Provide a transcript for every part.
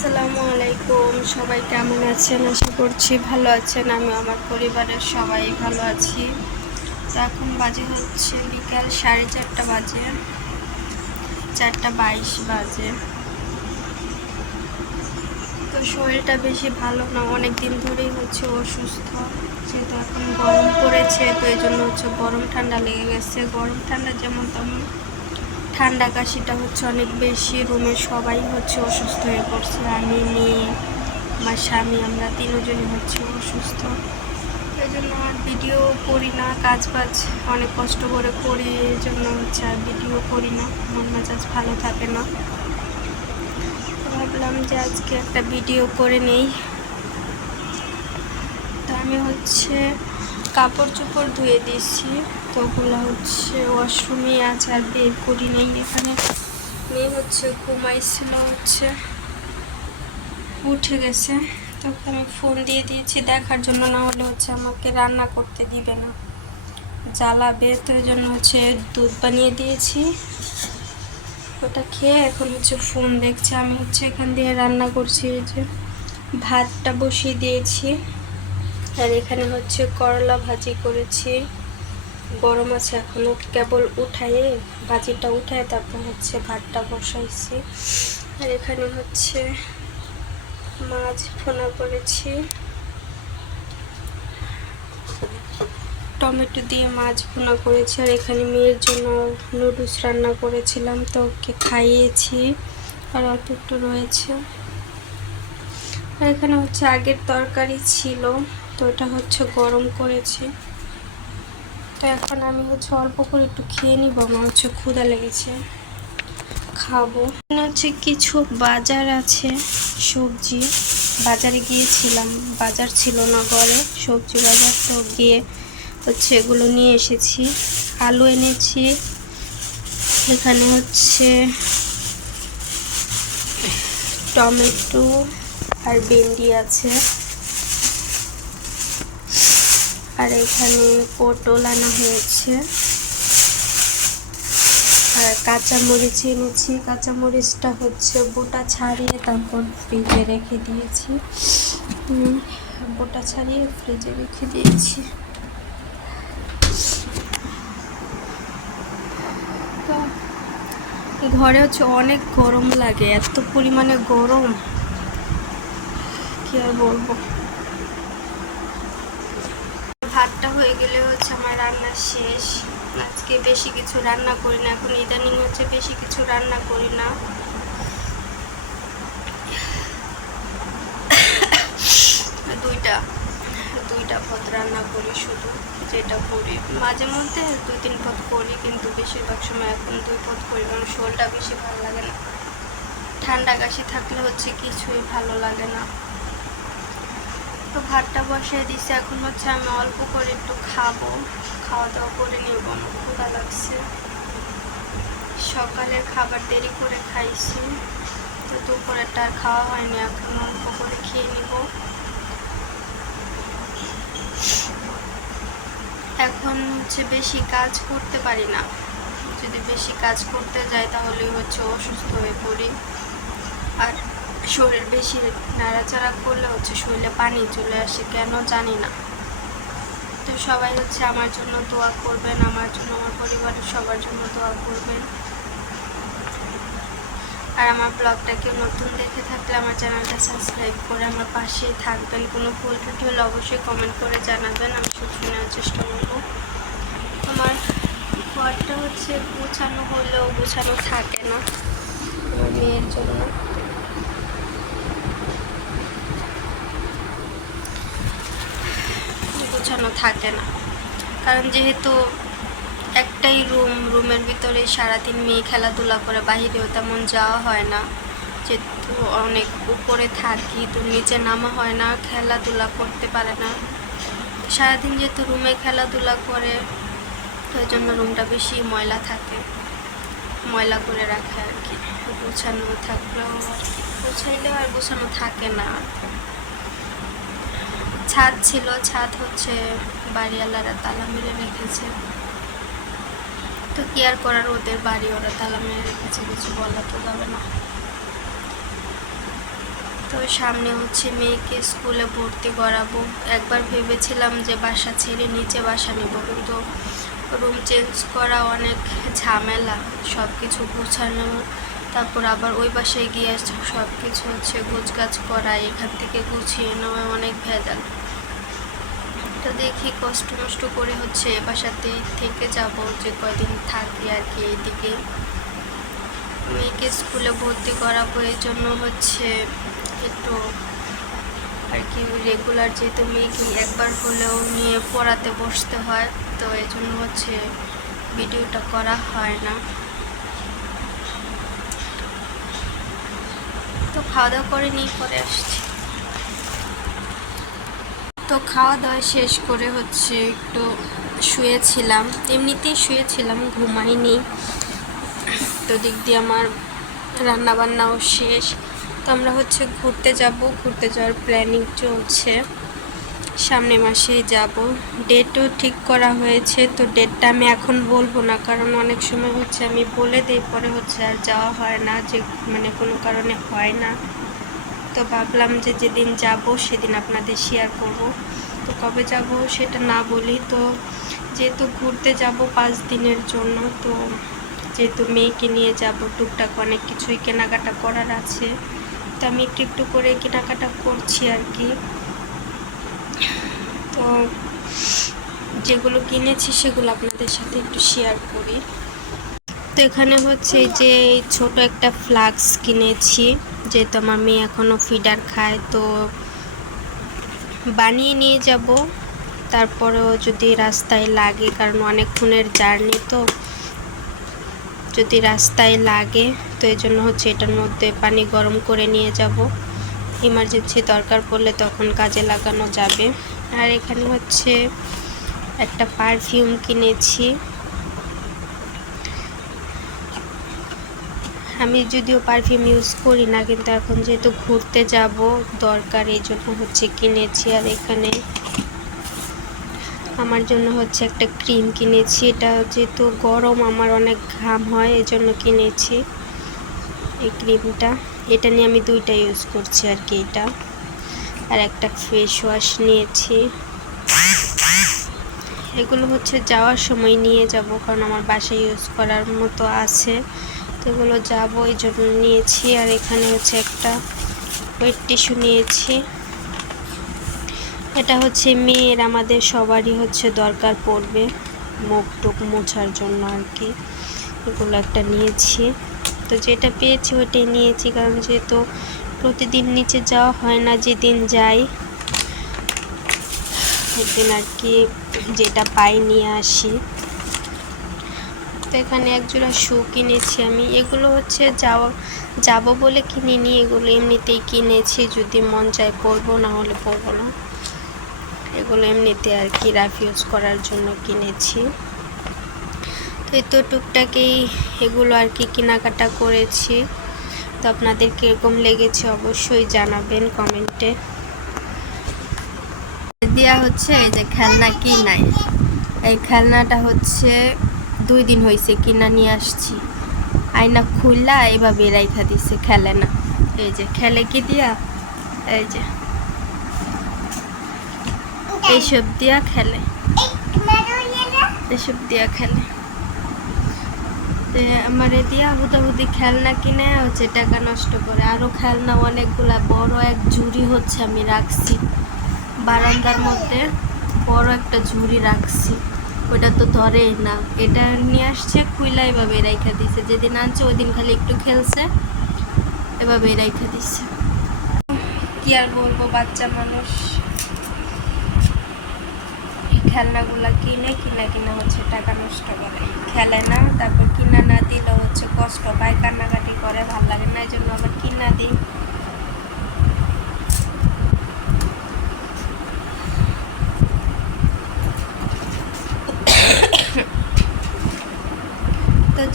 আসসালামু আলাইকুম। সবাই কেমন আছেন? আশা করছি ভালো আছেন। আমি আমার পরিবারের সবাই ভালো আছি। তো এখন বাজে হচ্ছে বিকাল সাড়ে চারটা বাজে। চারটা বাইশ বাজে। তো শরীরটা বেশি ভালো না। অনেক দিন ধরেই হচ্ছে অসুস্থ। যেহেতু এখন গরম পড়েছে, তো এই জন্য হচ্ছে গরম ঠান্ডা লেগে গেছে। গরম ঠান্ডা যেমন তেমন ঠান্ডা কাশিটা হচ্ছে অনেক বেশি, রুমে সবাই হচ্ছে অসুস্থ হয়ে পড়ছে, আমি, মেয়ে আমার স্বামী, আমরা তিনজনই হচ্ছে অসুস্থ। এই জন্য আর ভিডিও করি না কাজ বাজ অনেক কষ্ট করে করি এই জন্য হচ্ছে আর ভিডিও করি না, মন মেজাজ ভালো থাকে না। ভাবলাম যে আজকে একটা ভিডিও করে নেই। তো আমি হচ্ছে কাপড় চোপড় ধুয়ে দিয়েছি। তো ওগুলো হচ্ছে ওয়াশরুমে আছে আর বের করি নেই এখানে মেয়ে হচ্ছে ঘুমাইছিল হচ্ছে, উঠে গেছে। তখন আমি ফোন দিয়ে দিয়েছি, দেখার জন্য না হলে হচ্ছে আমাকে রান্না করতে দিবে না। জ্বালাবে তো ওই জন্য হচ্ছে দুধ বানিয়ে দিয়েছি। ওটা খেয়ে এখন হচ্ছে ফোন দেখছে। আমি হচ্ছে এখান দিয়ে রান্না করছি যে ভাতটা বসিয়ে দিয়েছি। আর এখানে হচ্ছে করলা ভাজি করেছি। গরম আছে এখনও, কেবল উঠায়ে, ভাজিটা উঠায় তারপর হচ্ছে ভাতটা বসাইছি। আর এখানে হচ্ছে মাছ ফোনা করেছি। টমেটো দিয়ে মাছ ভুনা করেছি। আর এখানে মেয়ের জন্য নুডলস রান্না করেছিলাম, তো ওকে খাইয়েছি। আর অল্প একটু রয়েছে। আর এখানে হচ্ছে আগের তরকারি ছিল। তো এটা হচ্ছে গরম করেছি। তো এখন আমি হচ্ছে অল্প করে একটু খেয়ে নিব, আমার হচ্ছে ক্ষুধা লেগেছে। খাব। হচ্ছে কিছু বাজার আছে সবজি। বাজারে গিয়েছিলাম, বাজার ছিল না ঘরে, সবজি বাজার। তো গিয়ে হচ্ছে এগুলো নিয়ে এসেছি। আলু এনেছি। এখানে হচ্ছে টমেটো আর ভেন্ডি আছে। আর এখানে পটল আনা হয়েছে। আর কাঁচামরিচ এনেছি। কাঁচামরিচটা হচ্ছে বোটা ছাড়িয়ে তারপর ফ্রিজে রেখে দিয়েছি। বোটা ছাড়িয়ে ফ্রিজে রেখে দিয়েছি। ঘরে হচ্ছে অনেক গরম লাগে, এত পরিমাণে গরম। কি আর বলব? ভাতটা হয়ে গেলে হচ্ছে আমার রান্না শেষ। আজকে বেশি কিছু রান্না করি না, এখন ইদানিং হচ্ছে বেশি কিছু রান্না করি না। দুইটা দুইটা পদ রান্না করি শুধু, যেটা করি। মাঝে মধ্যে দুই তিন পদ করি, কিন্তু বেশিরভাগ সময় এখন দুই পদ করি, কারণ শোলটা বেশি ভালো লাগে না। ঠান্ডা কাশি থাকলে হচ্ছে কিছুই ভালো লাগে না। তো ভাতটা বসিয়ে দিছি। এখন হচ্ছে আমি অল্প করে একটু খাব। খাওয়া দাওয়া করে নিব, আমার ক্ষুধা লাগছে। সকালের খাবার দেরি করে খাইছি, তো দুপুরেরটা আর খাওয়া হয়নি। এখন অল্প করে খেয়ে নিব। এখন হচ্ছে বেশি কাজ করতে পারি না। যদি বেশি কাজ করতে যাই তাহলে হচ্ছে অসুস্থ হয়ে পড়ি। আর শরীর বেশি নাড়াচাড়া করলে হচ্ছে শরীরে পানি চলে আসে, কেন জানি না। তো সবাই হচ্ছে আমার জন্য দোয়া করবেন, আমার জন্য, আমার পরিবারের সবার জন্য দোয়া করবেন। আর আমার ব্লগটা কেউ নতুন দেখে থাকলে আমার চ্যানেলটা সাবস্ক্রাইব করে আমার পাশেই থাকবেন। কোনো ভুল ত্রুটি হলে অবশ্যই কমেন্ট করে জানাবেন, আমি শুধু নেওয়ার চেষ্টা করব। আমার ঘরটা হচ্ছে গোছানো হলেও গোছানো থাকে না আমার মেয়ের জন্য। গোছানো থাকে না। কারণ যেহেতু একটাই রুম, রুমের ভিতরে সারাদিন মেয়ে খেলাধুলা করে, বাহিরেও তেমন যাওয়া হয় না। যেহেতু অনেক উপরে থাকি, তো নিচে নামা হয় না, খেলাধুলা করতে পারে না। সারাদিন যেহেতু রুমে খেলাধুলা করে, তো জন্য রুমটা বেশি ময়লা থাকে। ময়লা করে রাখে আর কি। গোছানো থাকলেও আর কি গোছাইলেও আর গোছানো থাকে না। ছাদ ছিল, ছাদ হচ্ছে বাড়িওয়ালারা তালা মেরে রেখেছে। তো কি আর করার, ওদের বাড়ি ওরা তালা মেরে রেখেছে, কিছু বলা তো যাবে না। তো সামনে হচ্ছে মেয়েকে স্কুলে ভর্তি করাবো। একবার ভেবেছিলাম যে বাসা ছেড়ে নিচে বাসা নেব, কিন্তু রুম চেঞ্জ করা অনেক ঝামেলা সব কিছু গোছানো। তারপর আবার ওই বাসায় গিয়ে সব কিছু হচ্ছে গোছগাছ করা, এখান থেকে গুছিয়ে নেওয়া, অনেক ভেজাল। তো দেখি কষ্ট মষ্ট করে হচ্ছে বাসাতে থেকে যাব যে কয়দিন থাকি আর কি এইদিকে। মেয়েকে স্কুলে ভর্তি করাবো এই জন্য হচ্ছে একটু আর কি রেগুলার যেহেতু মেয়েকে একবার হলেও নিয়ে পড়াতে বসতে হয়, তো এই জন্য হচ্ছে ভিডিওটা করা হয় না। তো খাওয়া দাওয়া করে নিয়ে পরে আসছি। তো খাওয়া দাওয়া শেষ করে হচ্ছে একটু শুয়েছিলাম। এমনিতেই শুয়েছিলাম, ঘুমাইনি। তো দিক দিয়ে আমার রান্নাবান্নাও শেষ। তো আমরা হচ্ছে ঘুরতে যাব। ঘুরতে যাওয়ার প্ল্যানিং চলছে। সামনে মাসেই যাব। ডেটও ঠিক করা হয়েছে, তো ডেটটা আমি এখন বলব না। কারণ অনেক সময় হচ্ছে আমি বলে দিই, পরে হচ্ছে আর যাওয়া হয় না। যে মানে কোনো কারণে হয় না। তো ভাবলাম যে যেদিন যাব, সেদিন আপনাদের শেয়ার করব। তো কবে যাব সেটা না বলি, তো যেহেতু ঘুরতে যাব পাঁচ দিনের জন্য, তো যেহেতু মেয়েকে নিয়ে যাব, টুকটাক অনেক কিছুই কেনাকাটা করার আছে। তো আমি একটু একটু করে কেনাকাটা করছি আর কি। তো যেগুলো কিনেছি, সেগুলো আপনাদের সাথে একটু শেয়ার করি। তো এখানে হচ্ছে যে ছোট একটা ফ্লাক্স কিনেছি। যেহেতু আমার মেয়ে এখনও ফিডার খায়, তো বানিয়ে নিয়ে যাব। তারপরেও যদি রাস্তায় লাগে, কারণ অনেকক্ষণের জার্নি তো, যদি রাস্তায় লাগে, তো এই জন্য হচ্ছে এটার মধ্যে পানি গরম করে নিয়ে যাব। ইমার্জেন্সি দরকার পড়লে তখন কাজে লাগানো যাবে। আর এখানে হচ্ছে একটা পারফিউম কিনেছি। আমি যদিও পারফিউম ইউজ করি না, কিন্তু এখন যেহেতু ঘুরতে যাব, দরকার, এই জন্য হচ্ছে কিনেছি। আর এখানে আমার জন্য হচ্ছে একটা ক্রিম কিনেছি। এটা যেহেতু গরম, আমার অনেক ঘাম হয়, এই জন্য কিনেছি এই ক্রিমটা এটা নিয়ে আমি দুইটা ইউজ করছি আর কি এটা। আর একটা ফেস ওয়াশ নিয়েছি। এগুলো হচ্ছে যাওয়ার সময় নিয়ে যাব, কারণ আমার বাসায় ইউজ করার মতো আছে। তো এগুলো যাব, এই জন্য নিয়েছি। আর এখানে হচ্ছে একটা ওয়েট টিস্যু নিয়েছি। এটা হচ্ছে মেয়ের, আমাদের সবারই হচ্ছে দরকার পড়বে মুখ টুক মোছার জন্য আর কি। এগুলো একটা নিয়েছি। তো যেটা পেয়েছি ওইটাই নিয়েছি, কারণ যেহেতু প্রতিদিন নিচে যাওয়া হয় না, যেদিন যাই সেদিন আর কি যেটা পাই নিয়ে আসি। তো এখানে একজোড়া শু কিনেছি আমি। এগুলো হচ্ছে যাওয়া যাব বলে কিনিনি, এগুলো এমনিতেই কিনেছি। যদি মন চায় পরবো, না হলে পরবো না। এগুলো এমনিতে আর কি রাফ ইউজ করার জন্য কিনেছি। তো এই তো টুকটাকেই এগুলো আর কি কেনাকাটা করেছি। তো আপনাদের কীরকম লেগেছে অবশ্যই জানাবেন কমেন্টে। দেওয়া হচ্ছে এই যে খেলনা কি নাই এই খেলনাটা হচ্ছে দুই দিন হয়েছে কিনা নিয়ে আসছি। আয়না খুললা, এভাবে রাইখা দিছে খেলে না। এই যে, খেলে কি দিয়া? এই যে। এইসব দিয়া খেলে। এসব দিয়া খেলে। আমার দিয়া হুদাহুদি খেলনা কিনে, হচ্ছে টাকা নষ্ট করে। আরও খেলনা অনেকগুলা, বড় এক ঝুড়ি হচ্ছে আমি রাখছি। বারান্দার মধ্যে বড় একটা ঝুড়ি রাখছি। ওটা তো ধরেই না। এটা নিয়ে আসছে, কুইলা এভাবে রেখা দিছে। যেদিন আনছে ওই দিন খালি একটু খেলছে, এভাবে রেখা দিছে। কি আর বলব, বাচ্চা মানুষ। খেলনাগুলা কিনে, কিনা কিনা হচ্ছে টাকা নষ্ট করে। খেলে না, তারপর কিনা না দিলে হচ্ছে কষ্ট পায়। কান্নাকাটি করে, ভালো লাগে না, এই জন্য আবার কিনা দিই।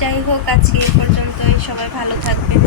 যাই হোক আজকে এ পর্যন্তই। সবাই ভালো থাকবেন।